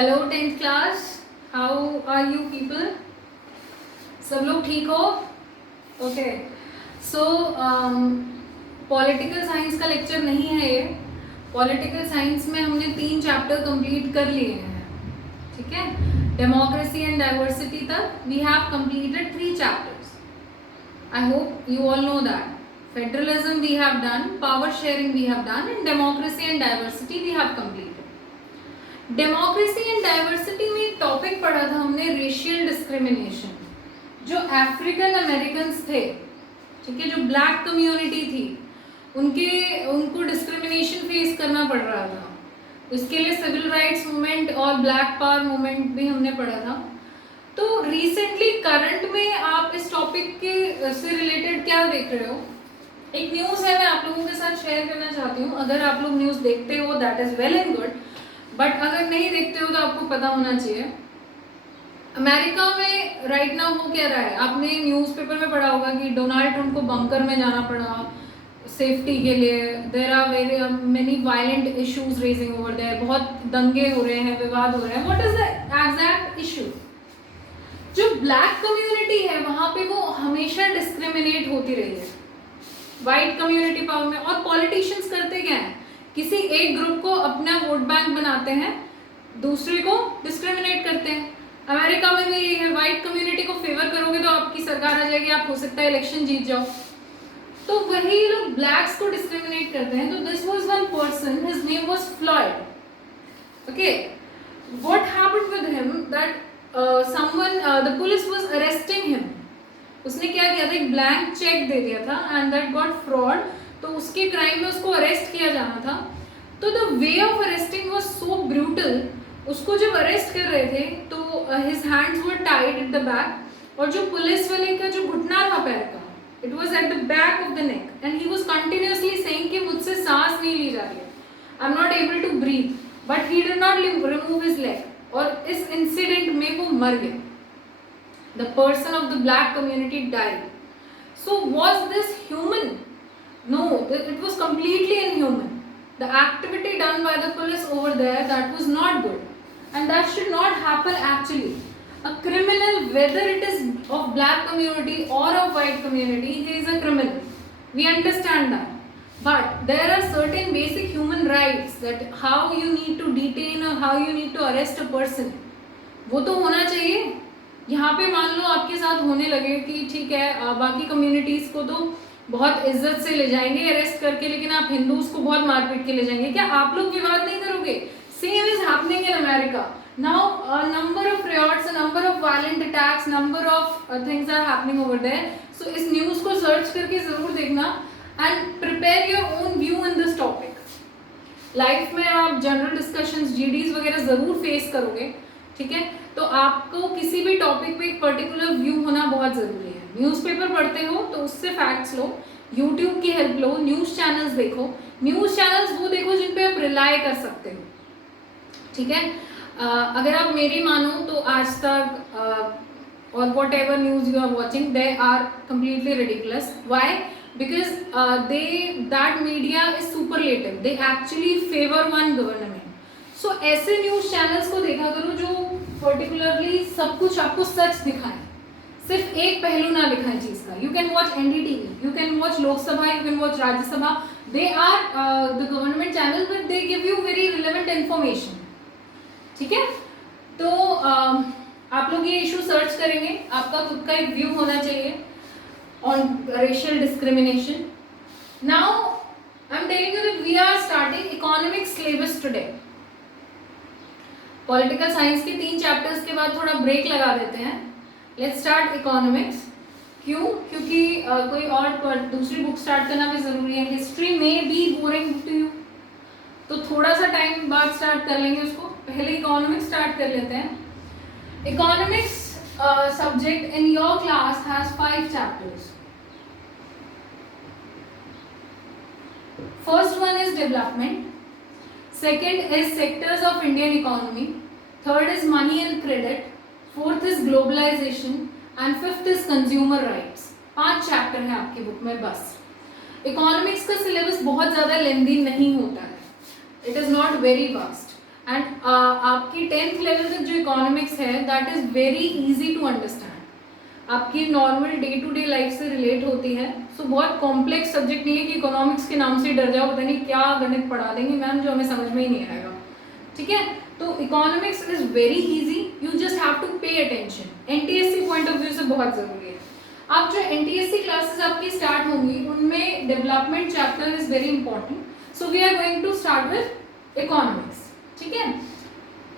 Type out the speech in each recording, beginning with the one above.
Hello 10th class, how are you people? सब लोग ठीक हो? ओके, सो पॉलिटिकल साइंस का लेक्चर नहीं है ये। पॉलिटिकल साइंस में हमने 3 चैप्टर कंप्लीट कर लिए हैं, ठीक है। डेमोक्रेसी एंड डाइवर्सिटी तक we have completed 3 chapters. I hope you all know that. Federalism we have done, power sharing we have done, and democracy and diversity we have completed. Democracy and diversity में एक topic पढ़ा था हमने, racial discrimination. जो African American थे, ठीक है, जो ब्लैक कम्युनिटी थी, उनको डिस्क्रिमिनेशन फेस करना पड़ रहा था. उसके लिए सिविल राइट्स मूवमेंट और ब्लैक पावर मूवमेंट भी हमने पढ़ा था. तो रिसेंटली करंट में आप इस टॉपिक के से रिलेटेड क्या देख रहे हो? एक न्यूज़ है, मैं आप लोगों के साथ शेयर करना चाहती हूँ. अगर आप लोग न्यूज़ देखते हो that is well and good, but अगर नहीं देखते हो तो आपको पता होना चाहिए. अमेरिका में राइट नाउ हो क्या रहा है? आपने न्यूज़पेपर में पढ़ा होगा कि डोनाल्ड ट्रंप को बंकर में जाना पड़ा सेफ्टी के लिए. There are very many violent issues raising over there. बहुत दंगे हो रहे हैं, विवाद हो रहे हैं. What is the exact issue? जो ब्लैक कम्युनिटी है वहां पे वो हमेशा डिस्क्रिमिनेट होती रही है वाइट कम्युनिटी पावर में. और पॉलिटिशियंस करते क्या है? किसी एक ग्रुप को अपना वोट बैंक बनाते हैं, दूसरे को डिस्क्रिमिनेट करते हैं. अमेरिका में भी ये है, वाइट कम्युनिटी को फेवर करोगे तो आपकी सरकार आ जाएगी, आप हो सकता है इलेक्शन जीत जाओ. तो वही लोग ब्लैक्स को डिस्क्रिमिनेट करते हैं. तो this was one person, his name was Floyd. Okay, what happened with him that someone the police was arresting him. उसने क्या किया था? एक ब्लैंक चेक दे दिया था एंड दैट गॉट फ्रॉड. तो उसके क्राइम में उसको अरेस्ट किया जाना था. तो the way of arresting was so brutal. उसको जब अरेस्ट कर रहे थे तो his hands were tied at the back, और जो पुलिस वाले का जो घुटना था पैर का, it was at the back of the neck, and he was continuously saying कि मुझसे सांस नहीं ली जा रही है, I am not able to breathe, but he did not remove his leg. और इस इंसिडेंट में वो मर गया. The person of the black community died. So was this human? No, it was completely inhuman. The activity done by the police over there, that was not good, and that should not happen actually. A criminal, whether it is of black community or of white community, he is a criminal. We understand that. But there are certain basic human rights that how you need to detain or how you need to arrest a person. वो तो होना चाहिए. यहाँ पे मान लो आपके साथ होने लगे कि ठीक है, बाकी कम्युनिटीज को तो बहुत इज्जत से ले जाएंगे अरेस्ट करके, लेकिन आप हिंदूज को बहुत मारपीट के ले जाएंगे, क्या आप लोग विवाद नहीं करोगे? Same is happening in America now. Number of riots, number of violent attacks, number of things are happening over there. So इस न्यूज को सर्च करके जरूर देखना and prepare your own view in this topic. Life में आप general discussions, GDs वगैरह जरूर face करोगे, ठीक है. तो आपको किसी भी टॉपिक पे एक पर्टिकुलर व्यू होना बहुत जरूरी है. न्यूज़पेपर पढ़ते हो तो उससे फैक्ट्स लो, यूट्यूब की हेल्प लो, न्यूज़ चैनल्स देखो. न्यूज़ चैनल्स वो देखो जिन पे आप रिलाई कर सकते हो, ठीक है. अगर आप मेरी मानो तो आज तक और whatever news you are watching, they are completely ridiculous. Why? Because that media is superlative. They actually favour one government. So ऐसे न्यूज चैनल्स को देखा करो जो पर्टिकुलरली सब कुछ आपको सच दिखाएं, सिर्फ एक पहलू ना दिखाएं चीज का. You can watch NDTV, you can watch Lok Sabha, you can watch Rajya Sabha. They are the government channel, but they give you very relevant information, ठीक है. तो आप लोग ये इशू सर्च करेंगे, आपका खुद का एक व्यू होना चाहिए on racial discrimination. Now I am telling you that we are starting economic syllabus today. Political science के 3 चैप्टर्स के बाद थोड़ा ब्रेक लगा देते हैं. Let's start economics. क्यों? क्योंकि कोई और दूसरी बुक स्टार्ट करना भी जरूरी है. हिस्ट्री में बी बोरिंग टू यू, तो थोड़ा सा टाइम बाद स्टार्ट कर लेंगे उसको. पहले इकोनॉमिक्स स्टार्ट कर लेते हैं. Economics subject in your class has 5 chapters. First one is development, second is sectors of Indian economy, third is money and credit, fourth is globalization and fifth is consumer rights. 5 chapter हैं आपकी book में बस. Economics का syllabus बहुत ज़्यादा लेंदी नहीं होता है. It is not very vast and आपकी 10th लेवल तक जो इकोनॉमिक्स है that is very easy to understand, आपकी normal day to day life से रिलेट होती है. सो बहुत कॉम्प्लेक्स सब्जेक्ट नहीं है कि इकोनॉमिक्स के नाम से डर जाओ, पता नहीं क्या गणित पढ़ा देंगे मैम जो हमें समझ में ही नहीं आएगा. ठीक है, तो economics is very easy, you just have to pay attention. NTSC point of view से बहुत जरूरी है. आप जो एनटीएससी क्लासेस आपकी स्टार्ट होंगी उनमें development chapter is very important. So we are going to start with economics. ठीक है,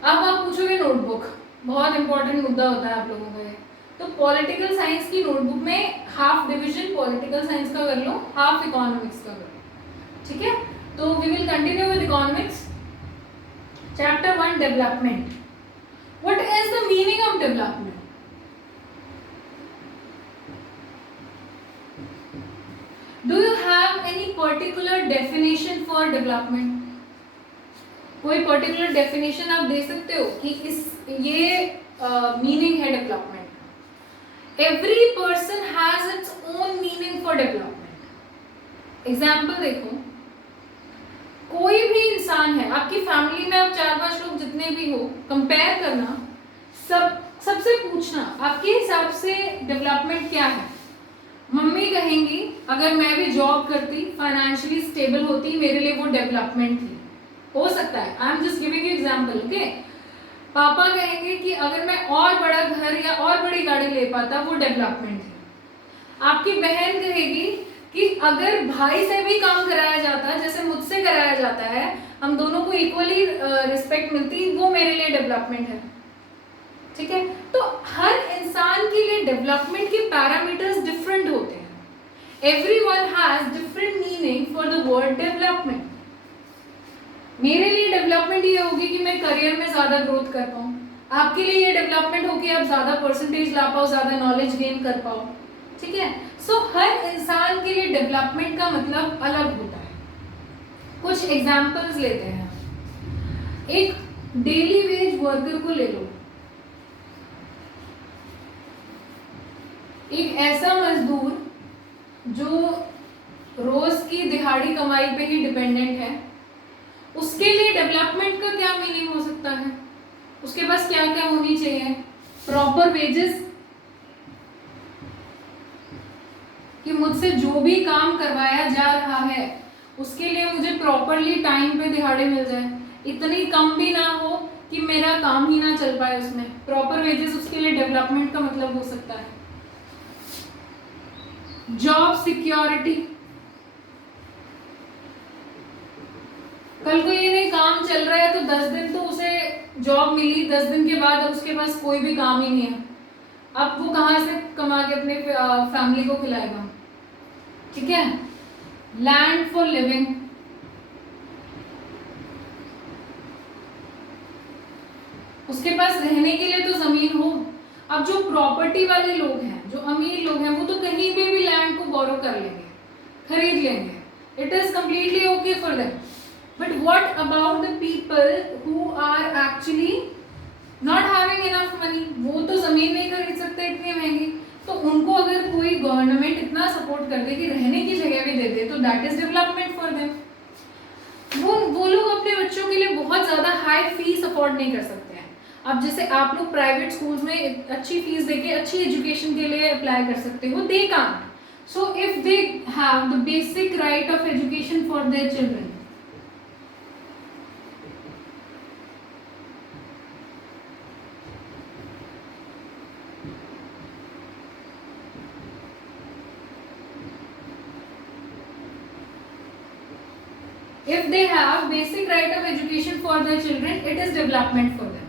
अब आप पूछोगे नोटबुक, बहुत इंपॉर्टेंट मुद्दा होता है आप लोगों का ये. तो पॉलिटिकल साइंस की नोटबुक में हाफ डिवीजन पॉलिटिकल साइंस का कर लो, हाफ इकोनॉमिक्स का कर लो. ठीक है, तो we will continue with economics. Chapter 1 development. What is the meaning of development? Do you have any particular definition for development? कोई पर्टिकुलर डेफिनेशन आप दे सकते हो कि इस ये मीनिंग है development? Every person has its own meaning for development. Example देखो, कोई भी इंसान है आपकी फैमिली में, आप 4-5 लोग जितने भी हो, कंपेयर करना, सबसे पूछना आपके हिसाब से डेवलपमेंट क्या है. मम्मी कहेंगी अगर मैं भी जॉब करती, फाइनेंशियली स्टेबल होती, मेरे लिए वो डेवलपमेंट थी. हो सकता है, I am just giving you example. Okay, पापा कहेंगे कि अगर मैं और बड़ा घर या और बड़ी गाड़ी ले पाता, वो डेवलपमेंट थी. आपकी बहन कहेगी कि अगर भाई से भी काम कराया जाता जैसे मुझसे कराया जाता है, हम दोनों को इक्वली रिस्पेक्ट मिलती, वो मेरे लिए डेवलपमेंट है. ठीक है, तो हर इंसान के लिए डेवलपमेंट के पैरामीटर्स डिफरेंट होते हैं. Everyone has different meaning for the word development. मेरे लिए डेवलपमेंट ये होगी कि मैं करियर में ज्यादा ग्रोथ कर पाऊँ. आपके लिए ये डेवलपमेंट होगी आप ज्यादा परसेंटेज ला पाओ, ज्यादा नॉलेज गेन कर पाओ. ठीक है, सो हर इंसान के लिए डेवलपमेंट का मतलब अलग होता है. कुछ एग्जांपल्स लेते हैं. एक डेली वेज वर्कर को ले लो, एक ऐसा मजदूर जो रोज की दिहाड़ी कमाई पे ही डिपेंडेंट है, उसके लिए डेवलपमेंट का क्या मीनिंग हो सकता है? उसके पास क्या क्या होनी चाहिए? प्रॉपर वेजेस, कि मुझसे जो भी काम करवाया जा रहा है उसके लिए मुझे प्रॉपरली टाइम पे दिहाड़ी मिल जाए, इतनी कम भी ना हो कि मेरा काम ही ना चल पाए उसमें. प्रॉपर वेजेस उसके लिए डेवलपमेंट का मतलब हो सकता है. जॉब सिक्योरिटी, कल को ये नहीं काम चल रहा है तो 10 दिन तो उसे जॉब मिली, 10 दिन के बाद उसके पास कोई भी काम ही नहीं है, अब वो कहाँ से कमा के अपने फैमिली को खिलाएगा. ठीक है, लैंड फॉर लिविंग, उसके पास रहने के लिए तो जमीन हो. अब जो प्रॉपर्टी वाले लोग हैं, जो अमीर लोग हैं, वो तो कहीं पे भी लैंड को बोरो कर लेंगे, खरीद लेंगे. It is completely okay for them. But what about the people who are actually not having enough money? वो तो जमीन नहीं खरीद सकते इतनी महंगी. तो उनको अगर कोई गवर्नमेंट इतना सपोर्ट कर दे कि रहने की जगह भी दे दे, तो that is development for them. वो लोग अपने बच्चों के लिए बहुत ज्यादा हाई फीस अफोर्ड नहीं कर सकते हैं. अब जैसे आप लोग प्राइवेट स्कूल्स में अच्छी फीस देके अच्छी एजुकेशन के लिए अप्लाई कर सकते हो, they can't. So if they have the basic right of education for their children, if they have basic right of education for their children, it is development for them.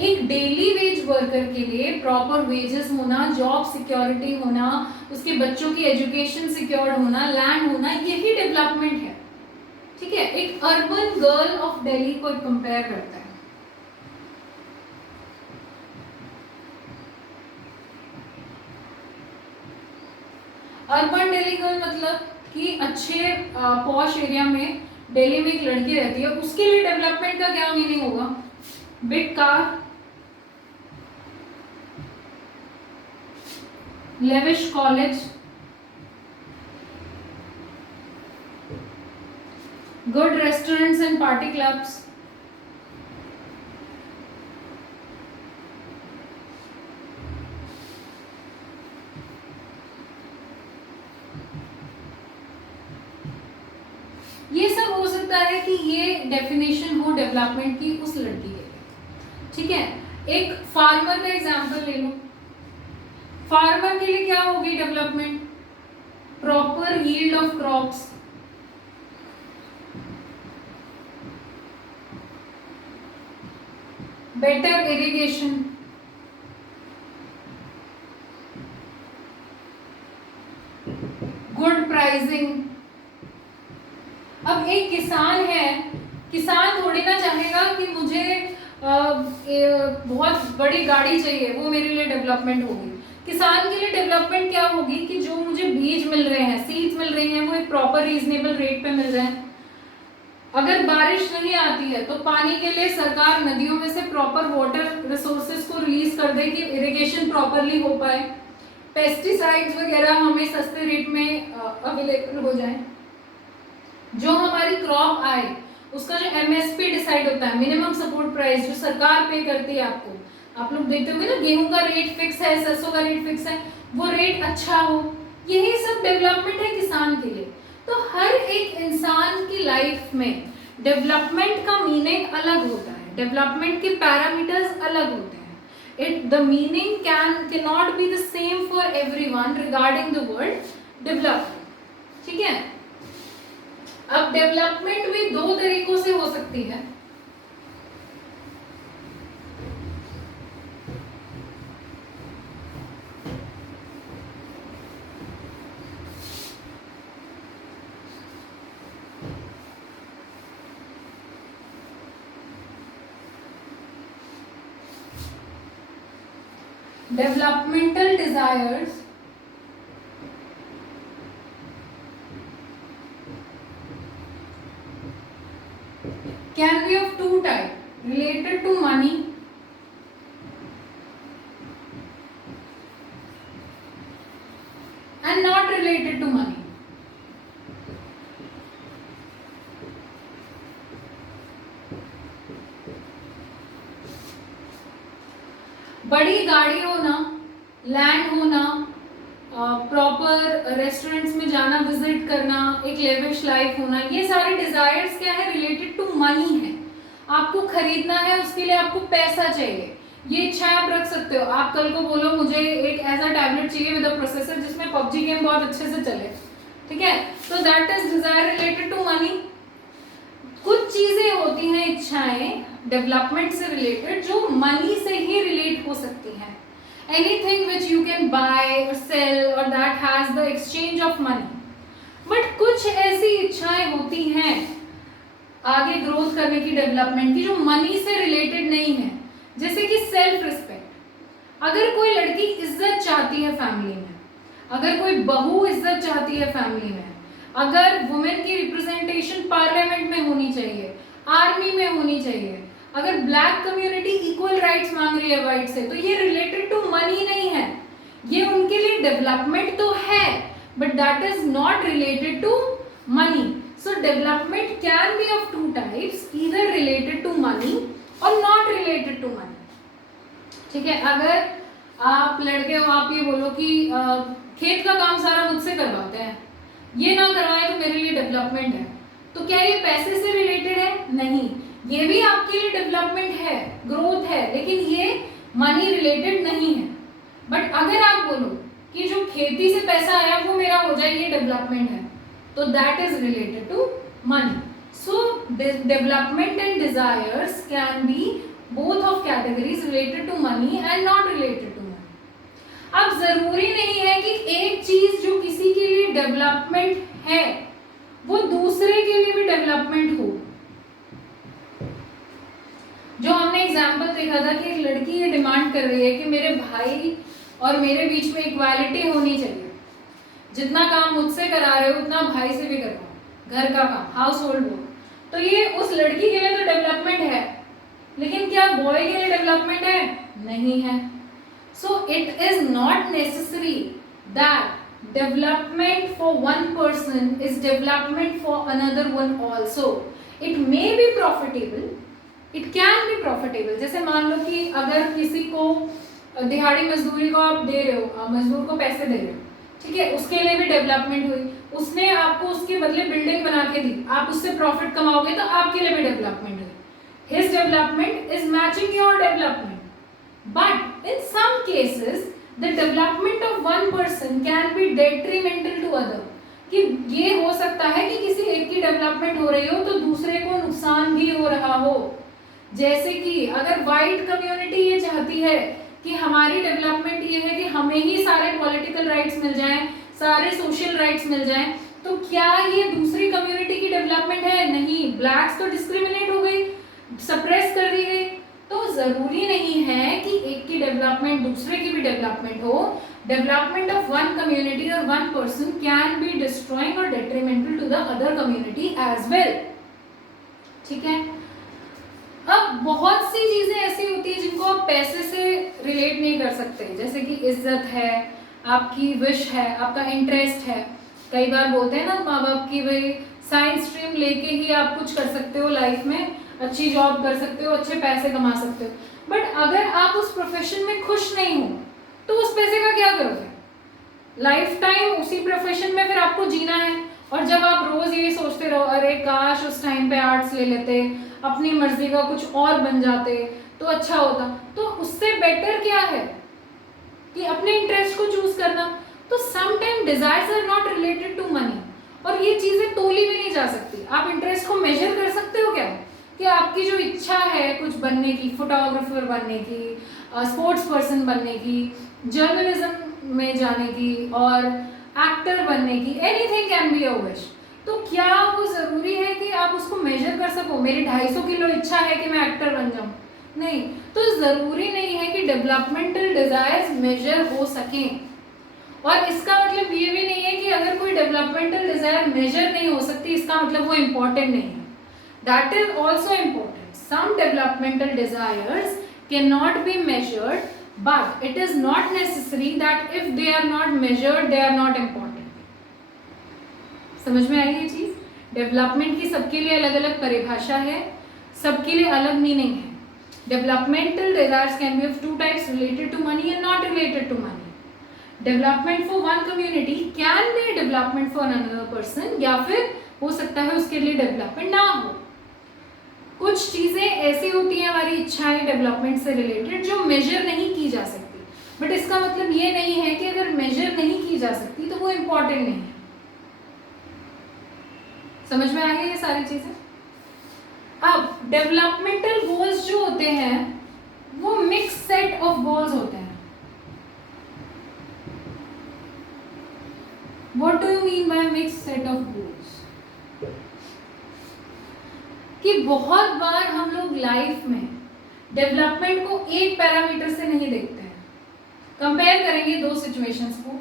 एक daily veg worker के लिए proper wages होना, job security होना, उसके बच्चों की education secured होना, land होना, यही डेवलपमेंट है. ठीक है, एक अर्बन गर्ल ऑफ दिल्ली को कंपेयर करता है. अर्बन दिल्ली गर्ल मतलब कि अच्छे पॉश एरिया में दिल्ली में एक लड़की रहती है, उसके लिए डेवलपमेंट का क्या मीनिंग होगा? Big car, lavish college, good restaurants and party clubs. सकता है कि ये डेफिनेशन हो डेवलपमेंट की उस लड़की के लिए, ठीक है। एक फार्मर का एग्जांपल ले लो, फार्मर के लिए क्या होगी development? Proper yield of crops, better irrigation, good pricing. अब एक किसान है, किसान थोड़ी ना चाहेगा कि मुझे बहुत बड़ी गाड़ी चाहिए, वो मेरे लिए डेवलपमेंट होगी। किसान के लिए डेवलपमेंट क्या होगी कि जो मुझे बीज मिल रहे हैं, सीड्स मिल रही हैं, वो एक प्रॉपर रीजनेबल रेट पे मिल रहे हैं। अगर बारिश नहीं आती है तो पानी के लिए सरकार नदियों में से प्रॉपर वाटर रिसोर्सेज को रिलीज कर दे कि इरिगेशन प्रॉपरली हो पाए, पेस्टिसाइड्स वगैरह हमें सस्ते रेट में अवेलेबल हो जाए, जो हमारी क्रॉप आए उसका जो एमएसपी डिसाइड होता है, मिनिमम सपोर्ट प्राइस, जो सरकार पे करती है आपको। आप लोग देखते होंगे ना, गेहूं का रेट फिक्स है, सरसों का रेट फिक्स है, वो रेट अच्छा हो। यही सब डेवलपमेंट है किसान के लिए। तो हर एक इंसान की लाइफ में डेवलपमेंट का मीनिंग अलग होता है, डेवलपमेंट के पैरामीटर्स अलग होते हैं। The meaning can not be the same for everyone regarding the word development, ठीक है। अब डेवलपमेंट भी दो तरीकों से हो सकती है। Developmental desires can be of two types, related to money and not related to money. बड़ी गाड़ी होना, लैंड होना, प्रॉपर रेस्टोरेंट्स में जाना, विजिट करना, एक लेविश लाइफ होना, ये सारे डिजायर्स क्या है? रिलेटेड टू मनी है। आपको खरीदना है, उसके लिए आपको पैसा चाहिए। ये इच्छाएं आप रख सकते हो। आप कल को बोलो मुझे एक ऐसा टैबलेट चाहिए विद अ प्रोसेसर जिसमें पबजी गेम बहुत अच्छे से चले, ठीक है, तो that is desire related to money. कुछ चीजें होती हैं, इच्छाएं डेवलपमेंट से रिलेटेड, जो मनी से ही रिलेट हो सकती हैं। Anything which you can buy और सेल और that has the exchange of money. But कुछ ऐसी इच्छाएं होती हैं आगे ग्रोथ करने की, डेवलपमेंट की, जो मनी से रिलेटेड नहीं है। जैसे कि सेल्फ रिस्पेक्ट। अगर कोई लड़की इज्जत चाहती है फैमिली में, अगर कोई बहू इज्जत चाहती है फैमिली में, अगर वुमेन की रिप्रेजेंटेशन पार्लियामेंट में होनी चाहिए, आर्मी में होनी चाहिए, अगर ब्लैक कम्युनिटी इक्वल राइट्स मांग रही है वाइट से, तो ये रिलेटेड टू मनी नहीं है। ये उनके लिए डेवलपमेंट तो है, but that is not related to money. So development can be of two types, either related to money और नॉट रिलेटेड टू मनी, ठीक है। अगर आप लड़के हो, आप ये बोलो कि खेत का काम सारा मुझसे करवाते हैं, ये ना करवाए तो मेरे लिए डेवलपमेंट है, तो क्या ये पैसे से रिलेटेड है? नहीं, ये भी आपके लिए डेवलपमेंट है, ग्रोथ है, लेकिन ये मनी रिलेटेड नहीं है। बट अगर आप बोलो कि जो खेती से पैसा आया वो मेरा हो जाए, ये डेवलपमेंट है, तो that is related to money. So development and desires can be both of categories, related to money and not related to money. अब जरूरी नहीं है कि एक चीज जो किसी के लिए डेवलपमेंट है वो दूसरे के लिए भी डेवलपमेंट हो। जो हमने एग्जाम्पल देखा था कि एक लड़की ये डिमांड कर रही है कि मेरे भाई और मेरे बीच में इक्वालिटी होनी चाहिए, जितना काम मुझसे करा रहे हो उतना भाई से भी करवाओ, घर का काम, हाउस होल्ड वर्क। तो ये उस लड़की के लिए तो डेवलपमेंट है, लेकिन क्या बॉय के लिए डेवलपमेंट है? नहीं है। So it is not necessary that development for one person is development for another one also. It may be profitable, it can be profitable. जैसे मान लो कि अगर किसी को दिहाड़ी मजदूरी को आप दे रहे हो, मजदूर को पैसे दे रहे हो, ठीक है, उसके लिए भी डेवलपमेंट हुई, उसने आपको उसके बदले बिल्डिंग बना के दी, आप उससे प्रॉफिट कमाओगे तो आपके लिए भी डेवलपमेंट हुई। His development is matching your development, but in some cases the development of one person can be detrimental to other, कि ये हो सकता है कि किसी एक की डेवलपमेंट हो रही हो तो दूसरे को नुकसान भी हो रहा हो। जैसे कि अगर वाइट कम्युनिटी ये चाहती है कि हमारी डेवलपमेंट ये है कि हमें ही सारे पॉलिटिकल राइट्स मिल जाएं, सारे सोशल राइट्स मिल जाएं, तो क्या ये दूसरी कम्युनिटी की डेवलपमेंट है? नहीं, ब्लैक्स तो डिस्क्रिमिनेट हो गई, सप्रेस कर दी गई। तो जरूरी नहीं है कि एक की डेवलपमेंट दूसरे की भी डेवलपमेंट हो। डेवलपमेंट ऑफ वन कम्युनिटी और one person can be destroying और detrimental to the other community as well. ठीक है, अब बहुत सी चीजें ऐसी होती है जिनको आप पैसे से रिलेट नहीं कर सकते, जैसे कि इज्जत है, आपकी विश है, आपका इंटरेस्ट है। कई बार बोलते हैं ना माँ बाप की भाई साइंस स्ट्रीम लेके ही आप कुछ कर सकते हो लाइफ में, अच्छी जॉब कर सकते हो, अच्छे पैसे कमा सकते हो, बट अगर आप उस प्रोफेशन में खुश नहीं हो तो उस पैसे का क्या करोगे? लाइफ टाइम उसी प्रोफेशन में फिर आपको जीना है, और जब आप रोज ये सोचते रहो अरे काश उस टाइम पे आर्ट्स ले लेते, अपनी मर्जी का कुछ और बन जाते तो अच्छा होता, तो उससे बेटर क्या है कि अपने इंटरेस्ट को चूज करना। तो some time desires are not related to money, और ये चीजें तोली भी नहीं जा सकती। आप इंटरेस्ट को मेजर कर सकते हो क्या कि आपकी जो इच्छा है कुछ बनने की, फोटोग्राफर बनने की, स्पोर्ट्स पर्सन बनने की, जर्नलिज्म में जाने की और एक्टर बनने की, anything can be a wish. तो क्या वो जरूरी है कि आप उसको मेजर कर सको? मेरी 250 किलो इच्छा है कि मैं एक्टर बन जाऊं, नहीं, तो जरूरी नहीं है कि डेवलपमेंटल डिजायर्स मेजर हो सकें। और इसका मतलब ये भी नहीं है कि अगर कोई डेवलपमेंटल डिजायर मेजर नहीं हो सकती इसका मतलब वो इम्पोर्टेंट नहीं है। That is also important. Some developmental desires can not be measured, but it is not necessary that if they are not measured they are not important। समझ में आई ये चीज? डेवलपमेंट की सबके लिए अलग अलग परिभाषा है, सबके लिए अलग मीनिंग है। Developmental desires can be of two types, related to money and not related to money. Development for one community can be development for another person, या फिर हो सकता है उसके लिए डेवलपमेंट ना हो। कुछ चीजें ऐसी होती हैं हमारी इच्छाएं डेवलपमेंट से रिलेटेड जो मेजर नहीं की जा सकती, बट इसका मतलब ये नहीं है कि अगर मेजर नहीं की जा सकती तो वो इम्पोर्टेंट नहीं है। समझ में आ गई ये सारी चीजें? अब डेवलपमेंटल गोल्स जो होते हैं वो मिक्स सेट ऑफ गोल्स होते हैं। What do you mean by mix set of goals? कि बहुत बार हम लोग लाइफ में डेवलपमेंट को एक पैरामीटर से नहीं देखते हैं। कंपेयर करेंगे दो सिचुएशंस को।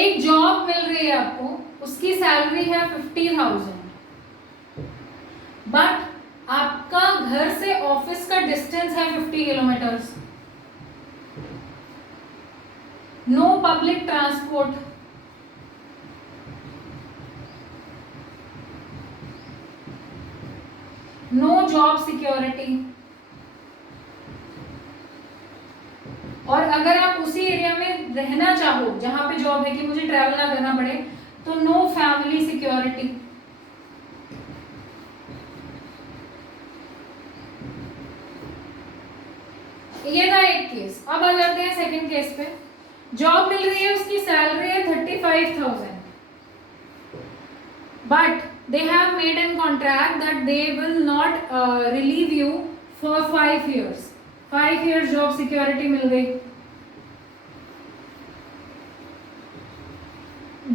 एक जॉब मिल रही है आपको, उसकी सैलरी है 50,000, बट आपका घर से ऑफिस का डिस्टेंस है 50 kilometres, no public transport, no job security, और अगर आप उसी एरिया में रहना चाहो जहां पे जॉब है कि मुझे ट्रैवल ना करना पड़े, तो नो फैमिली सिक्योरिटी। ये था एक केस। अब आ जाते हैं सेकंड केस पे। जॉब मिल रही है, उसकी सैलरी है 35,000, but they have made a contract that they will not relieve you for 5 years। 5 years job security मिल गई।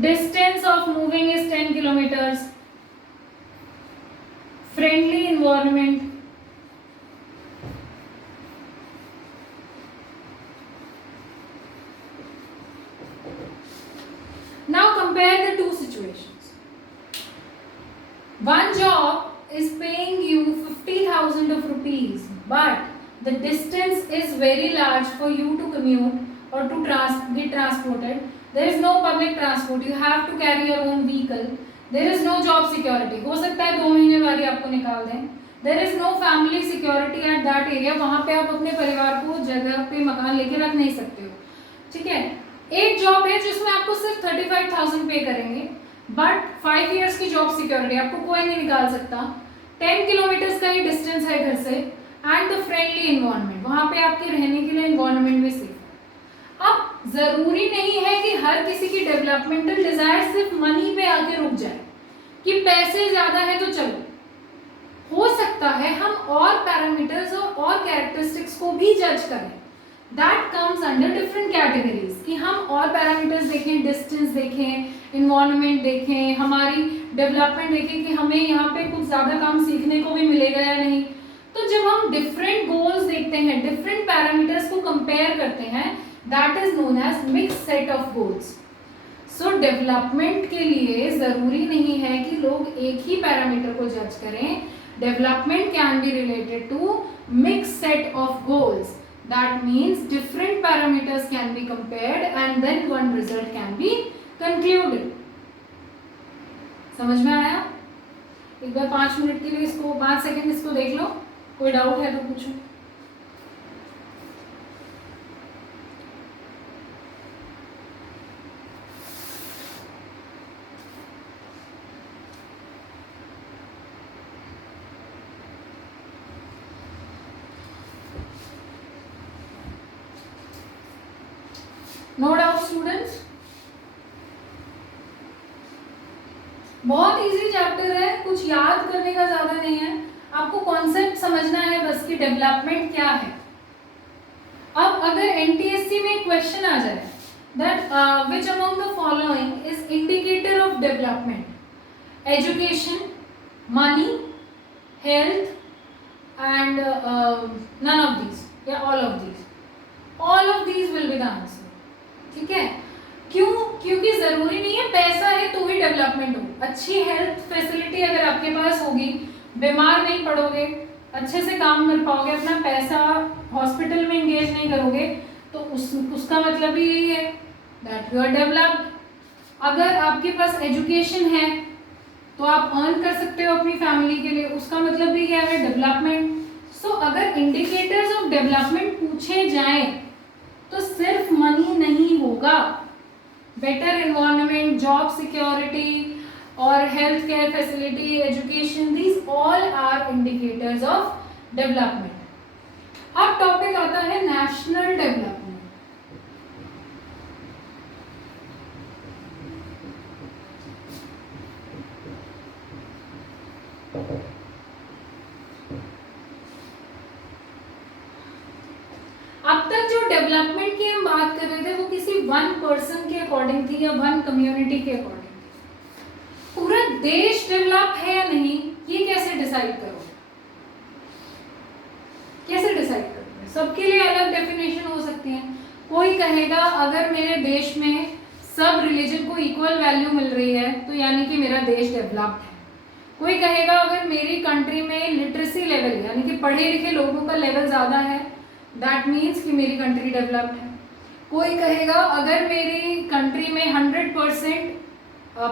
Distance of moving is 10 kilometers। Friendly environment। Now compare the two situations। One job is paying you 50,000 of rupees, but the distance is very large for you to commute or to be transported. There is no public transport, you have to carry your own vehicle, there is no job security। हो सकता है 2 महीने बाद ही आपको निकाल दें, there is no family security at that area, वहां पे आप अपने परिवार को जगह पे मकान लेके रख नहीं सकते हो, ठीक है। एक जॉब है जिसमें आपको सिर्फ 35,000 पे करेंगे, बट 5 इयर्स की जॉब सिक्योरिटी, आपको कोई नहीं निकाल सकता, 10 किलोमीटर्स का ही डिस्टेंस है घर से, एंड द फ्रेंडली इन्वायरमेंट, वहां पे आपके रहने के लिए इन्वायरमेंट भी सेफ है। अब जरूरी नहीं है कि हर किसी की डेवलपमेंटल डिजायर सिर्फ मनी पे आके रुक जाए कि पैसे ज्यादा है तो चलो, हो सकता है हम और पैरामीटर्स और कैरेक्टरिस्टिक्स को भी जज करें, that comes under different categories, कि हम और पैरामीटर्स देखें, डिस्टेंस देखें, इन्वायरमेंट देखें, हमारी डेवलपमेंट देखें कि हमें यहाँ पे कुछ ज़्यादा काम सीखने को भी मिलेगा या नहीं। तो जब हम डिफरेंट गोल्स देखते हैं, डिफरेंट पैरामीटर्स को कंपेयर करते हैं, that is known as mix set of goals. So development के लिए ज़रूरी नहीं है कि लोग एक ही पैरामीटर को जज करें, development can be related to mix set of goals, that means different parameters can be compared and then one result can be concluded। समझ में आया? एक बार 5 मिनट के लिए इसको 5 सेकंड इसको देख लो, कोई डाउट है तो पूछो। नो डाउट स्टूडेंट्स, बहुत इजी चैप्टर है, कुछ याद करने का ज्यादा नहीं है, आपको कॉन्सेप्ट समझना है बस कि डेवलपमेंट क्या है। अब अगर एनटीएससी में क्वेश्चन आ जाए that which among the following is indicator of development, education, money, health and none of these या all of these will be the answer, ठीक है। क्यों? क्योंकि जरूरी नहीं है पैसा है तो ही डेवलपमेंट हो, अच्छी हेल्थ फैसिलिटी अगर आपके पास होगी, बीमार नहीं पड़ोगे, अच्छे से काम कर पाओगे, अपना पैसा हॉस्पिटल में एंगेज नहीं करोगे, तो उसका मतलब भी यही है दैट यू आर डेवलप्ड। अगर आपके पास एजुकेशन है तो आप अर्न कर सकते हो अपनी फैमिली के लिए, उसका मतलब भी क्या है? डेवलपमेंट। सो अगर इंडिकेटर्स ऑफ डेवलपमेंट पूछे जाएं तो सिर्फ मनी नहीं होगा, बेटर एनवायरनमेंट, जॉब सिक्योरिटी और health care facility, education, these all are indicators of development. अब टॉपिक आता है नेशनल डेवलपमेंट। अब तक जो डेवलपमेंट की हम बात कर रहे थे वो किसी वन पर्सन के अकॉर्डिंग थी या वन कम्युनिटी के अकॉर्डिंग थी। पूरा देश डेवलप है या नहीं, ये कैसे डिसाइड करोगे? कैसे डिसाइड करोगे? सबके लिए अलग डेफिनेशन हो सकती है। कोई कहेगा अगर मेरे देश में सब रिलीजन को इक्वल वैल्यू मिल रही है तो यानी कि मेरा देश डेवलप्ड है। कोई कहेगा अगर मेरी कंट्री में लिटरेसी लेवल यानी कि पढ़े लिखे लोगों का लेवल ज़्यादा है, दैट मीन्स कि मेरी कंट्री डेवलप्ड है। कोई कहेगा अगर मेरी कंट्री में 100%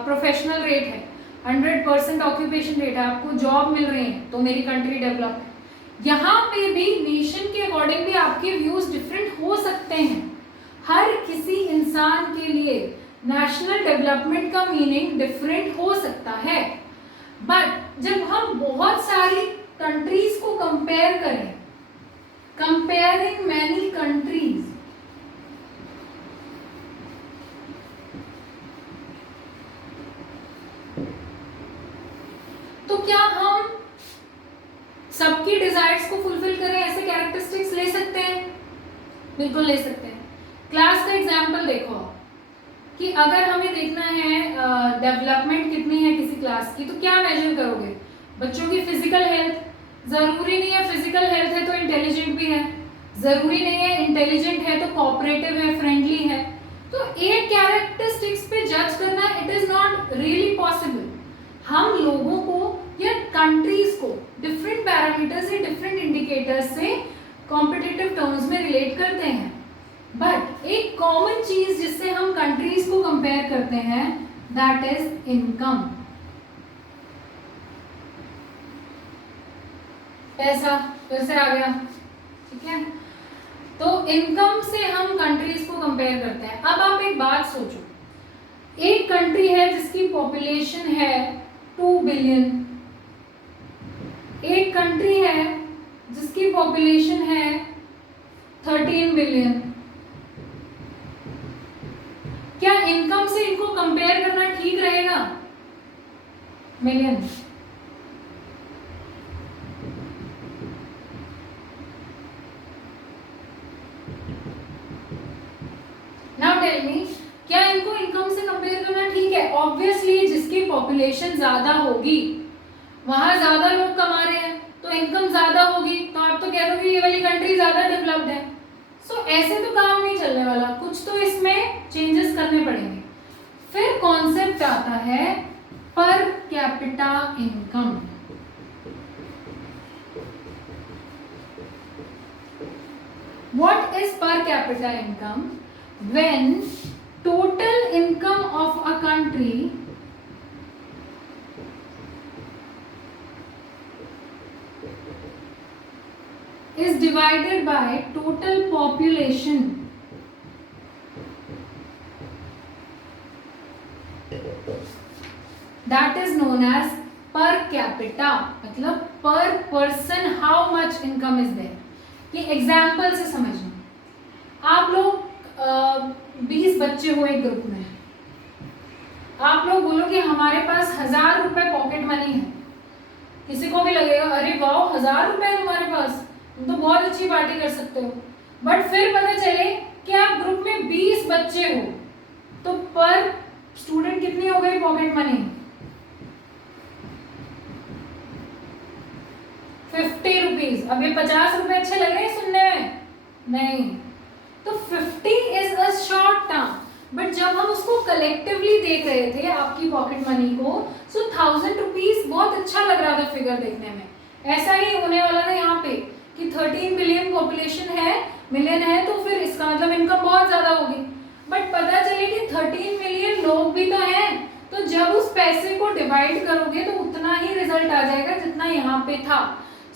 प्रोफेशनल रेट है, 100% ऑक्यूपेशन रेट है, आपको जॉब मिल रही है, तो मेरी कंट्री डेवलप्ड है। यहाँ पे भी नेशन के अकॉर्डिंग भी आपके व्यूज डिफरेंट हो सकते हैं। हर किसी इंसान के लिए नेशनल डेवलपमेंट का मीनिंग डिफरेंट हो सकता है, बट जब हम बहुत सारी कंट्रीज को कंपेयर करें, comparing many countries, तो क्या हम सबकी डिजायर्स को फुलफिल करें, ऐसे कैरेक्टरिस्टिक्स ले सकते हैं? बिल्कुल ले सकते हैं। क्लास का एग्जांपल देखो कि अगर हमें देखना है डेवलपमेंट कितनी है किसी क्लास की, तो क्या मेजर करोगे? बच्चों की फिजिकल हेल्थ, जरूरी नहीं है फिजिकल हेल्थ है तो इंटेलिजेंट भी है, जरूरी नहीं है इंटेलिजेंट है तो कोऑपरेटिव है, फ्रेंडली है। तो एक कैरेक्टरिस्टिक्स पे जज करना it is not really possible. हम लोगों को या कंट्रीज को डिफरेंट पैरामीटर्स से, डिफरेंट इंडिकेटर्स से कॉम्पिटिटिव टर्म्स में रिलेट करते हैं, बट एक कॉमन चीज जिससे हम कंट्रीज को कंपेयर करते हैं दैट इज इनकम। पैसा फिर से आ गया, ठीक है। तो इनकम से हम कंट्रीज को कंपेयर करते हैं। अब आप एक बात सोचो, एक कंट्री है जिसकी पॉपुलेशन है 2 बिलियन, एक कंट्री है जिसकी पॉपुलेशन है 13 बिलियन। क्या इनकम से इनको कंपेयर करना ठीक रहेगा? मिलियन। नाउ टेल मी, क्या इनको इनकम से कंपेयर करना ठीक है? ऑब्वियसली जिसकी पॉपुलेशन ज्यादा होगी, वहां ज्यादा लोग कमा रहे हैं तो इनकम ज्यादा होगी, तो आप तो कह दोगे ये वाली कंट्री ज्यादा डेवलप्ड है। सो ऐसे तो काम नहीं चलने वाला, कुछ तो इसमें चेंजेस करने पड़ेंगे। फिर कॉन्सेप्ट आता है पर capita income. What is per capita income? When total income of a country is divided by total population, that is known as per capita, मतलब per person how much income is there। ये example से समझना, आप लोग 20 बच्चे हो एक group में, आप लोग बोलो कि हमारे पास 1000 रुपए पॉकेट मनी है, किसी को भी लगेगा अरे वाह 1000 रुपए है तुम्हारे पास, तुम तो बहुत अच्छी पार्टी कर सकते हो। बट फिर पता चले कि आप ग्रुप में 20 बच्चे हो, तो पर स्टूडेंट कितनी हो गई पॉकेट मनी? 50 रुपीज। अब ये 50 रुपए अच्छे लग रहे हैं सुनने में? नहीं। तो 50 is a short term, but जब हम उसको कलेक्टिवली देख रहे थे आपकी पॉकेट मनी को, सो 1000 रुपीज बहुत अच्छा लग रहा था फिगर देखने में। ऐसा ही होने वाला था यहाँ पे कि 13 बिलियन पॉपुलेशन है, मिलियन है, तो फिर इसका मतलब इनकम बहुत ज्यादा होगी। बट पता चले कि 13 मिलियन लोग भी तो हैं, तो जब उस पैसे को डिवाइड करोगे तो उतना ही रिजल्ट आ जाएगा जितना यहाँ पे था।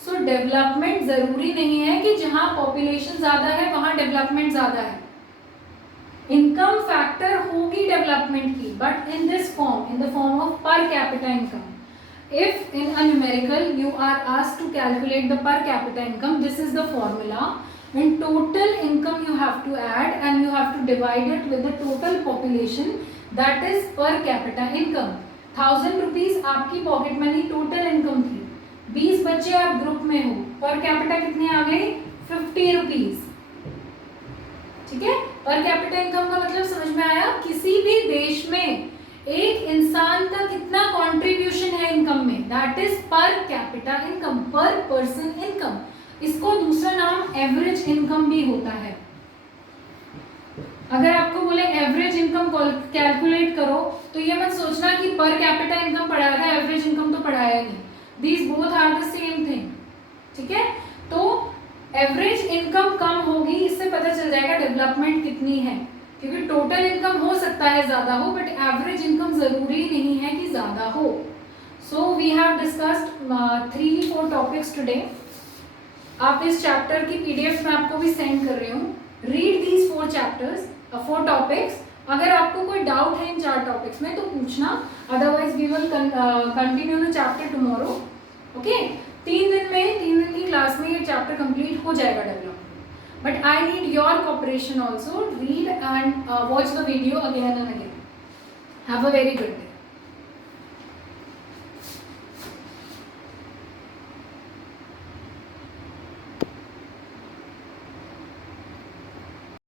सो डेवलपमेंट जरूरी नहीं है कि जहां पॉपुलेशन ज्यादा है वहां डेवलपमेंट ज्यादा है। इनकम फैक्टर होगी डेवलपमेंट की, but in this form, in the form of per capita income. If in a numerical you are asked to calculate the per capita income, this is the formula. When total income you have to add and you have to divide it with the total population, that is per capita income। 1000 rupees आपकी pocket money total income थी, 20 बच्चे आप group में हो, per capita कितनी आ गई? 50 rupees. ठीक है, पर कैपिटा इनकम का मतलब समझ में आया? किसी भी देश में एक इंसान का कितना कंट्रीब्यूशन है इनकम में, दैट इज पर कैपिटा इनकम, पर पर्सन इनकम। इसको दूसरा नाम एवरेज इनकम भी होता है। अगर आपको बोले एवरेज इनकम कैलकुलेट करो, तो ये मत सोचना कि पर कैपिटा इनकम पढ़ाया था, एवरेज इनकम तो पढ़ाया नहीं। These both are the same thing. ठीक है, तो एवरेज इनकम कम होगी, इससे पता चल जाएगा डेवलपमेंट कितनी है, क्योंकि टोटल इनकम हो सकता है ज्यादा हो, बट एवरेज इनकम जरूरी नहीं है कि ज्यादा हो। So we have discussed 3-4 topics today. आप इस चैप्टर की पीडीएफ मैं आपको भी सेंड कर रही हूँ। Read these 4 chapters, 4 topics. अगर आपको कोई डाउट है इन 4 टॉपिक्स में तो पूछना, otherwise we will continue the chapter tomorrow. Okay, 3 दिन की क्लास में ये चैप्टर कंप्लीट हो जाएगा development, but I need your cooperation also. Read and watch the video again and again. Have a very good day.